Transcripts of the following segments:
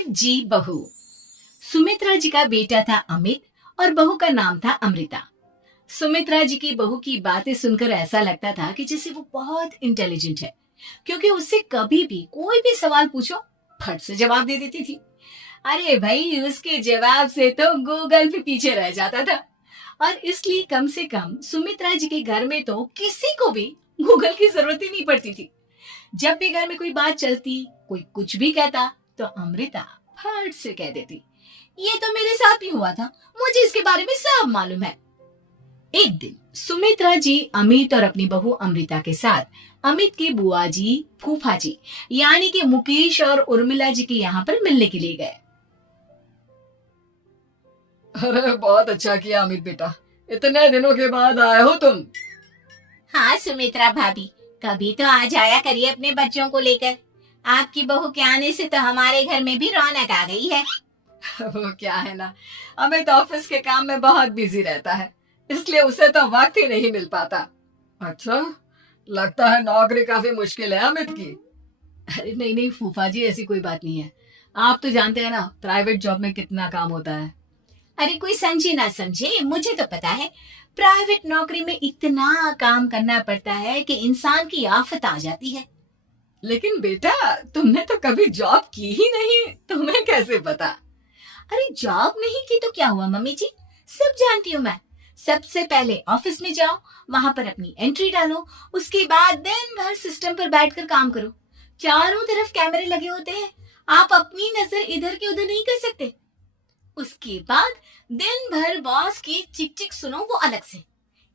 5G बहू। सुमित्रा जी का बेटा था अमित और बहू का नाम था अमृता। सुमित्रा जी की बहू की बातें सुनकर ऐसा लगता था कि जैसे वो बहुत इंटेलिजेंट है, क्योंकि उससे कभी भी कोई भी सवाल पूछो फट से जवाब दे देती थी। अरे भाई, उसके जवाब से तो गूगल भी पीछे रह जाता था। और इसलिए कम से कम सुमित्रा जी के घर में तो किसी को भी गूगल की जरूरत ही नहीं पड़ती थी। जब भी घर में कोई बात चलती, कोई कुछ भी कहता, तो अमृता फट से कह देती, ये तो मेरे साथ भी हुआ था, मुझे इसके बारे में सब मालूम है। एक दिन सुमित्रा जी अमित और अपनी बहू अमृता के साथ अमित के बुआ जी, फूफा जी यानी कि मुकेश और उर्मिला जी के यहाँ पर मिलने के लिए गए। अरे बहुत अच्छा किया अमित बेटा, इतने दिनों के बाद आए हो तुम। हाँ सुमित्रा भाभी, कभी तो आ जाया करिए अपने बच्चों को लेकर। आपकी बहू के आने से तो हमारे घर में भी रौनक आ गई है। वो क्या है ना, अमित ऑफिस के काम में बहुत बिजी रहता है, इसलिए उसे तो वक्त ही नहीं मिल पाता। अच्छा, लगता है नौकरी काफी मुश्किल है अमित की। अरे नहीं नहीं फूफा जी, ऐसी कोई बात नहीं है। आप तो जानते हैं ना प्राइवेट जॉब में कितना काम होता है। अरे कोई समझे ना समझे, मुझे तो पता है प्राइवेट नौकरी में इतना काम करना पड़ता है कि इंसान की आफत आ जाती है। लेकिन बेटा, तुमने तो कभी जॉब की ही नहीं, तुम्हें कैसे पता? अरे जॉब नहीं की तो क्या हुआ मम्मी जी, सब जानती हूँ मैं। सबसे पहले ऑफिस में जाओ, वहां पर अपनी एंट्री डालो, उसके बाद दिन भर सिस्टम पर बैठकर काम करो। चारों तरफ कैमरे लगे होते हैं, आप अपनी नजर इधर की उधर नहीं कर सकते। उसके बाद दिन भर बॉस की चिक चिक सुनो, वो अलग से।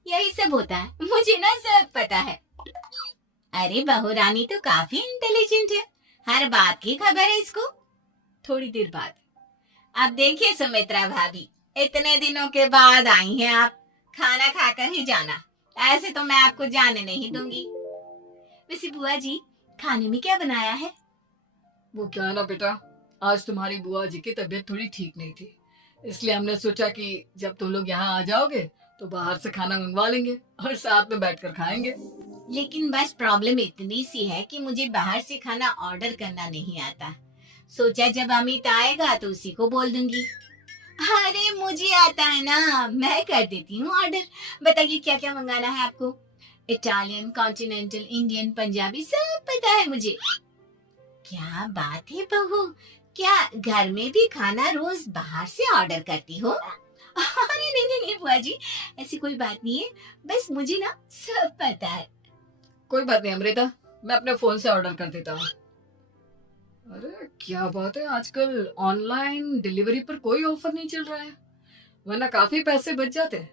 यही सब होता है, मुझे ना सब पता है। अरे बहू रानी तो काफी इंटेलिजेंट है, हर बात की खबर है इसको। थोड़ी देर बाद, अब देखिए सुमित्रा भाभी, इतने दिनों के बाद आई हैं आप, खाना खाकर ही जाना, ऐसे तो मैं आपको जाने नहीं दूंगी। वैसे बुआ जी, खाने में क्या बनाया है? वो क्या है ना बेटा, आज तुम्हारी बुआ जी की तबीयत थोड़ी ठीक नहीं थी, इसलिए हमने सोचा कि जब तुम लोग यहाँ आ जाओगे तो बाहर से खाना मंगवा लेंगे और साथ में बैठकर खाएंगे। लेकिन बस प्रॉब्लम इतनी सी है कि मुझे बाहर से खाना ऑर्डर करना नहीं आता। सोचा जब अमित आएगा तो उसी को बोल दूंगी। अरे मुझे आता है ना, मैं कर देती हूँ ऑर्डर। बताइए क्या क्या मंगाना है आपको? इटालियन, कॉन्टिनेंटल, इंडियन, पंजाबी, सब पता है मुझे। क्या बात है बहू, क्या घर में भी खाना रोज बाहर से ऑर्डर करती हो? अरे नहीं नहीं नहीं बुआ जी, ऐसी कोई बात नहीं है, बस मुझे ना सब पता है। कोई बात नहीं अमृता, मैं अपने फोन से ऑर्डर कर देता हूँ। अरे क्या बात है, आजकल ऑनलाइन डिलीवरी पर कोई ऑफर नहीं चल रहा है, वरना काफी पैसे बच जाते हैं।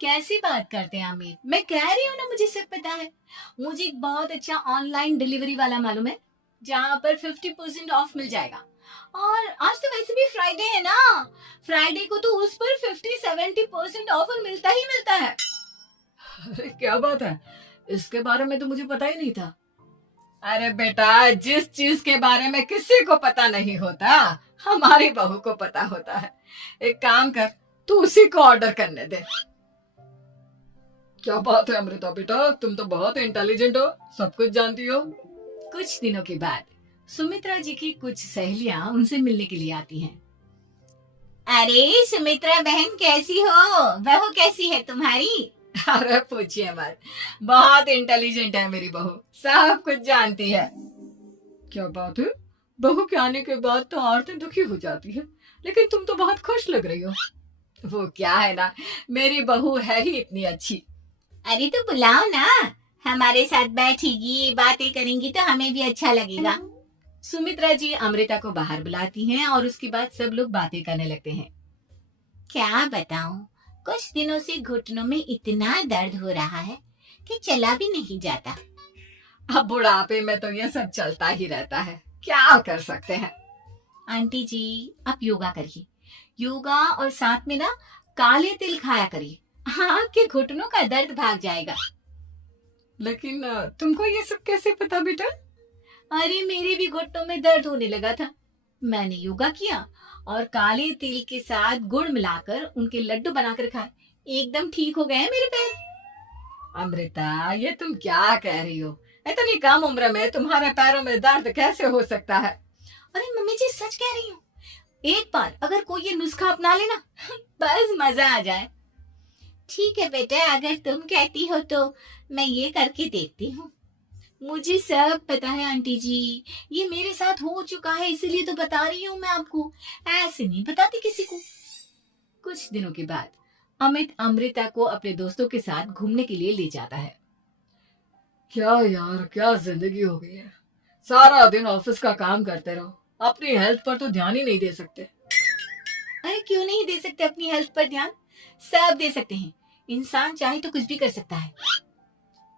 कैसी बात करते हैं अमित, मैं कह रही हूँ ना मुझे सब पता है। मुझे एक बहुत अच्छा ऑनलाइन डिलीवरी वाला मालूम है, जहाँ पर 50% ऑफ मिल जाएगा। और आज तो वैसे भी फ्राइडे है ना, फ्राइडे को तो उस पर 50-70% ऑफर मिलता ही मिलता है। अरे क्या बात है, इसके बारे में तो मुझे पता ही नहीं था। अरे बेटा, जिस चीज के बारे में किसी को पता नहीं होता, हमारी बहू को पता होता है। एक काम कर, तू उसी को ऑर्डर करने दे। क्या बात है अमृता बेटा, तुम तो बहुत इंटेलिजेंट हो, सब कुछ जानती हो। कुछ दिनों के बाद सुमित्रा जी की कुछ सहेलियां उनसे मिलने के लिए आती हैं। अरे सुमित्रा बहन कैसी हो, बहू कैसी है तुम्हारी? अरे पूछिए मत, बहुत इंटेलिजेंट है मेरी बहू, सब कुछ जानती है। क्या बात है, बहू के आने के बाद तो औरतें दुखी हो जाती है, लेकिन तुम तो बहुत खुश लग रही हो। वो क्या है ना, मेरी बहू है ही इतनी अच्छी। अरे तो बुलाओ ना, हमारे साथ बैठेगी, बातें करेंगी तो हमें भी अच्छा लगेगा। सुमित्रा जी अमृता को बाहर बुलाती हैं और उसके बाद सब लोग बातें करने लगते हैं। क्या बताऊं, कुछ दिनों से घुटनों में इतना दर्द हो रहा है कि चला भी नहीं जाता। अब बुढ़ापे में तो ये सब चलता ही रहता है, क्या कर सकते हैं। आंटी जी, आप योगा करिए, योगा और साथ में ना काले तिल खाया करिए, आपके घुटनों का दर्द भाग जाएगा। लेकिन तुमको ये सब कैसे पता बेटा? अरे मेरे भी घुटनों में दर्द होने लगा था, मैंने योगा किया और काले तिल के साथ गुड़ मिलाकर उनके लड्डू बनाकर खाए, एकदम ठीक हो गए हैं मेरे पैर। अमृता, ये तुम क्या कह रही हो? इतनी कम उम्र में तुम्हारे पैरों में दर्द कैसे हो सकता है? अरे मम्मी जी सच कह रही हूँ, एक बार अगर कोई ये नुस्खा अपना लेना बस मजा आ जाए। ठीक है बेटा, अगर तुम कहती हो तो मैं ये करके देखती हूँ। मुझे सब पता है आंटी जी, ये मेरे साथ हो चुका है इसीलिए तो बता रही हूँ मैं आपको, ऐसे नहीं बताती किसी को। कुछ दिनों के बाद अमित अमृता को अपने दोस्तों के साथ घूमने के लिए ले जाता है। क्या यार, क्या जिंदगी हो गई है। सारा दिन ऑफिस का काम करते रहो, अपनी हेल्थ पर तो ध्यान ही नहीं दे सकते। अरे क्यों नहीं दे सकते अपनी हेल्थ पर ध्यान, सब दे सकते हैं। इंसान चाहे तो कुछ भी कर सकता है।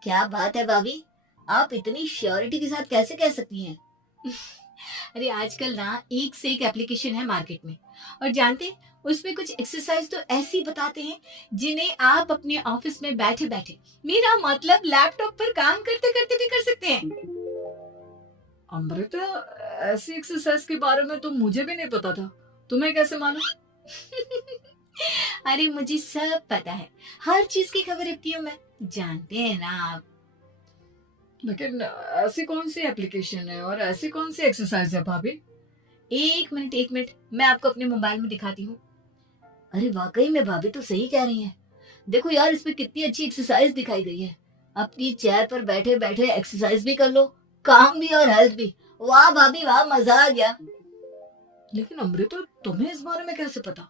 क्या बात है भाभी, आप इतनी श्योरिटी के साथ कैसे कह सकती हैं? अरे आजकल ना एक से एक एप्लीकेशन है मार्केट में, और जानते उसमें कुछ एक्सरसाइज तो ऐसी बताते हैं जिन्हें आप अपने ऑफिस में बैठे बैठे, मेरा मतलब लैपटॉप पर काम करते करते भी कर सकते हैं। अमृता, ऐसी एक्सरसाइज के बारे में तो मुझे भी नहीं पता था, तुम्हें कैसे मालूम? अरे मुझे सब पता है, हर चीज की खबर रखती हूँ मैं, जानते हैं ना आप। लेकिन ऐसी कौन सी एप्लीकेशन है और ऐसी कौन सी एक्सरसाइज है भाभी? एक मिनट, मैं आपको अपने मोबाइल में दिखाती हूँ। अरे वाकई में भाभी तो सही कह रही हैं। देखो यार, इसमें कितनी अच्छी एक्सरसाइज दिखाई गई है। अपनी चेयर पर बैठे बैठे एक्सरसाइज भी कर लो, काम भी और हेल्थ भी। वाह भाभी वाह, मजा आ गया। लेकिन अमृता, तुम्हें इस बारे में कैसे पता?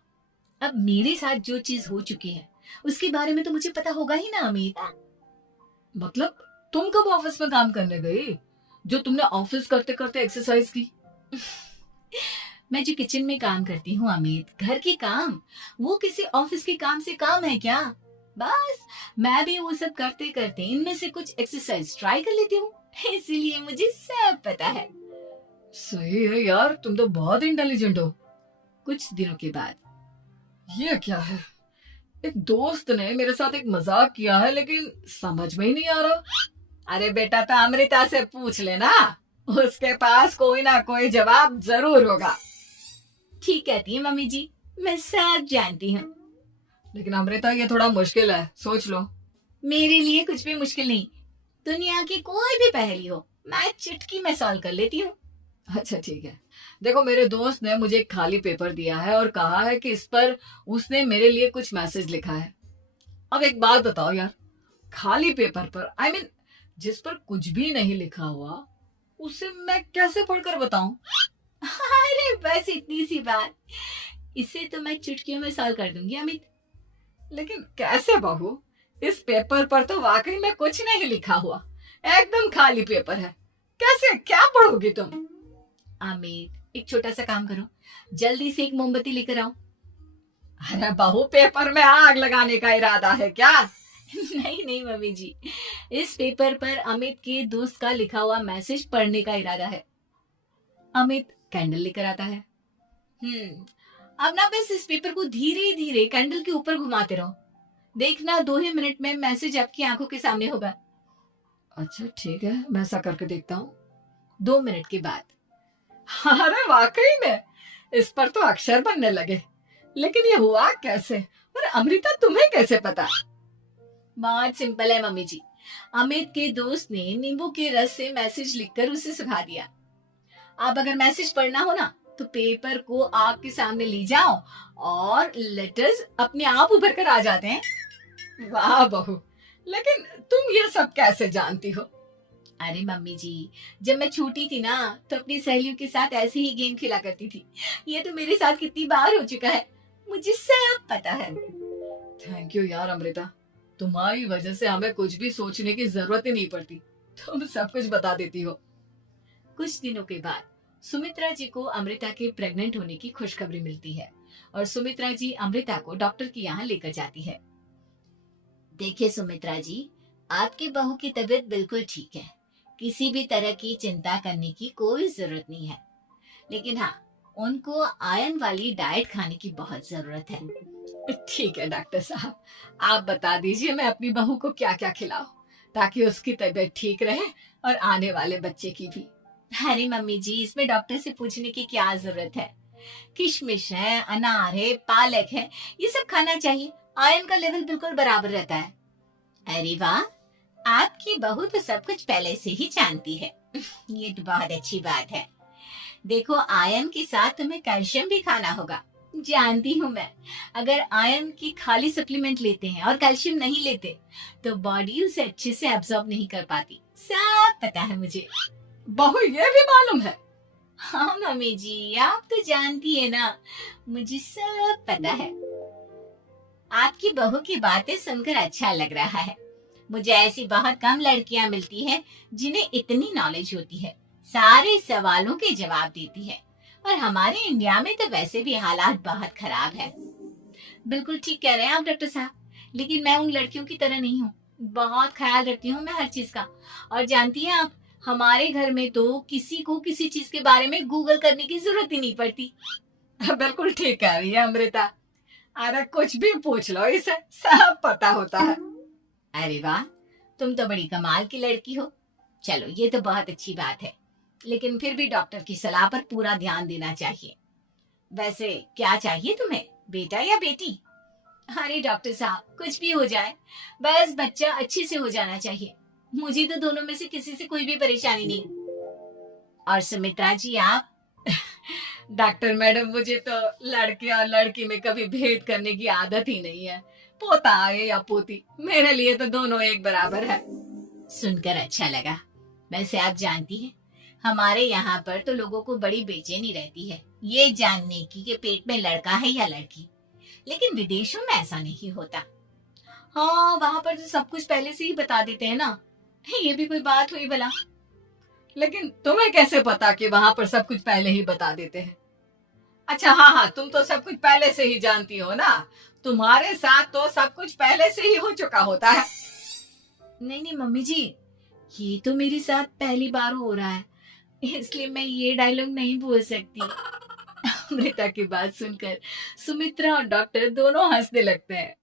अब मेरे साथ जो चीज हो चुकी है उसके बारे में तो मुझे पता होगा ही ना अमित। मतलब तुम कब ऑफिस में काम करने गई जो तुमने ऑफिस करते करते एक्सरसाइज की? मैं जो किचन में काम करती हूँ अमित, घर के काम, वो किसी ऑफिस के काम से काम है क्या? बस मैं भी वो सब करते करते इनमें से कुछ एक्सरसाइज ट्राई कर लेती हूँ, इसीलिए मुझे सब पता है। सही है यार, तुम तो बहुत इंटेलिजेंट हो। कुछ दिनों के बाद ये क्या है, एक दोस्त ने मेरे साथ एक मजाक किया है लेकिन समझ में ही नहीं आ रहा। अरे बेटा, तो अमृता से पूछ लेना, उसके पास कोई ना कोई जवाब जरूर होगा। ठीक कहती है मम्मी जी, मैं सब जानती हूँ। लेकिन अमृता, ये थोड़ा मुश्किल है, सोच लो। मेरे लिए कुछ भी मुश्किल नहीं, दुनिया की कोई भी पहेली हो मैं चुटकी में सॉल्व कर लेती हूँ। अच्छा ठीक है, देखो मेरे दोस्त ने मुझे एक खाली पेपर दिया है और कहा है कि इस पर उसने मेरे लिए कुछ मैसेज लिखा है। अब एक बात बताओ यार, खाली पेपर पर, आई मीन जिस पर कुछ भी नहीं लिखा हुआ, उसे मैं कैसे पढ़कर बताऊं? अरे बस इतनी सी बात, इसे तो मैं चुटकियों में सॉल्व कर दूंगी अमित। लेकिन कैसे बहू, इस पेपर पर तो वाकई में कुछ नहीं लिखा हुआ, एकदम खाली पेपर है, कैसे क्या पढ़ोगी तुम? अमित, एक छोटा सा काम करो, जल्दी से एक मोमबत्ती लेकर आओ। अरे बहू, पेपर में आग लगाने का इरादा है क्या? नहीं मम्मी जी, इस पेपर पर अमित के दोस्त का लिखा हुआ मैसेज पढ़ने का इरादा है। अमित कैंडल लेकर आता है। अब ना बस इस पेपर को धीरे धीरे कैंडल के ऊपर घुमाते रहो, देखना 2 ही मिनट में मैसेज आपकी आंखों के सामने होगा। अच्छा ठीक है, मैं ऐसा करके देखता हूँ। 2 मिनट के बाद अरे वाकई में इस पर तो अक्षर बनने लगे, लेकिन ये हुआ कैसे? और अमृता, तुम्हें कैसे पता? बहुत सिंपल है मम्मी जी, अमित के दोस्त ने नींबू के रस से मैसेज लिखकर उसे सुखा दिया। अब अगर मैसेज पढ़ना हो ना तो पेपर को आग के सामने ले जाओ और लेटर्स अपने आप उभर कर आ जाते हैं। वाह बहू, लेकिन तुम ये सब कैसे जानती हो? अरे मम्मी जी, जब मैं छोटी थी ना तो अपनी सहेलियों के साथ ऐसे ही गेम खेला करती थी। ये तो मेरे साथ कितनी बार हो चुका है, मुझे सब पता है। थैंक यू यार अमृता, तुम्हारी वजह से हमें कुछ भी सोचने की जरूरत ही नहीं पड़ती, तुम सब कुछ बता देती हो। कुछ दिनों के बाद सुमित्रा जी को अमृता के प्रेग्नेंट होने की खुशखबरी मिलती है और सुमित्रा जी अमृता को डॉक्टर के यहाँ लेकर जाती है। देखिए सुमित्रा जी, आपकी बहू की तबीयत बिल्कुल ठीक है, किसी भी तरह की चिंता करने की कोई जरूरत नहीं है, लेकिन हाँ, उनको आयरन वाली डाइट खाने की बहुत जरूरत है। ठीक है डॉक्टर साहब, आप बता दीजिए मैं अपनी बहू को क्या क्या खिलाऊं ताकि उसकी तबीयत ठीक रहे और आने वाले बच्चे की भी। अरे मम्मी जी, इसमें डॉक्टर से पूछने की क्या जरूरत है, किशमिश है, अनार है, पालक है, ये सब खाना चाहिए, आयरन का लेवल बिल्कुल बराबर रहता है। अरे वाह, आपकी बहू तो सब कुछ पहले से ही जानती है। ये तो बहुत अच्छी बात है। देखो, आयरन के साथ तुम्हें कैल्शियम भी खाना होगा। जानती हूँ मैं, अगर आयरन की खाली सप्लीमेंट लेते हैं और कैल्शियम नहीं लेते तो बॉडी उसे अच्छे से एब्जॉर्ब नहीं कर पाती। सब पता है मुझे। बहू ये भी मालूम है? हाँ मम्मी जी, आप तो जानती है ना, मुझे सब पता है। आपकी बहू की बातें सुनकर अच्छा लग रहा है। मुझे ऐसी बहुत कम लड़कियां मिलती हैं जिन्हें इतनी नॉलेज होती है, सारे सवालों के जवाब देती है। और हमारे इंडिया में तो वैसे भी हालात बहुत खराब है। बिल्कुल ठीक कह रहे हैं आप डॉक्टर साहब, लेकिन मैं उन लड़कियों की तरह नहीं हूँ। बहुत ख्याल रखती हूँ मैं हर चीज का। और जानती हैं आप, हमारे घर में तो किसी को किसी चीज के बारे में गूगल करने की जरूरत ही नहीं पड़ती। बिल्कुल ठीक कह रही है अमृता। अरे कुछ भी पूछ लो, इसे सब पता होता है। अरे वाह, तुम तो बड़ी कमाल की लड़की हो। चलो, ये तो बहुत अच्छी बात है, लेकिन फिर भी डॉक्टर की सलाह पर पूरा ध्यान देना चाहिए। वैसे क्या चाहिए तुम्हें, बेटा या बेटी? अरे डॉक्टर साहब, कुछ भी हो जाए, बस बच्चा अच्छे से हो जाना चाहिए। मुझे तो दोनों में से किसी से कोई भी परेशानी नहीं। और सुमित्रा जी, आप? डॉक्टर मैडम, मुझे तो लड़के और लड़की में कभी भेद करने की आदत ही नहीं है। पोता आए या पोती, मेरे लिए तो दोनों एक बराबर है। सुनकर अच्छा लगा। वैसे आप जानती हैं, हमारे यहाँ पर तो लोगों को बड़ी बेचैनी रहती है ये जानने की कि पेट में लड़का है या लड़की। लेकिन विदेशों में ऐसा नहीं होता। हाँ, वहां पर तो सब कुछ पहले से ही बता देते हैं ना। ये भी कोई बात हुई भला? लेकिन तुम्हें कैसे पता कि वहां पर सब कुछ पहले ही बता देते हैं? अच्छा, हाँ हाँ, तुम तो सब कुछ पहले से ही जानती हो ना। तुम्हारे साथ तो सब कुछ पहले से ही हो चुका होता है। नहीं नहीं मम्मी जी, ये तो मेरे साथ पहली बार हो रहा है, इसलिए मैं ये डायलॉग नहीं बोल सकती। अमृता की बात सुनकर सुमित्रा और डॉक्टर दोनों हंसने लगते हैं।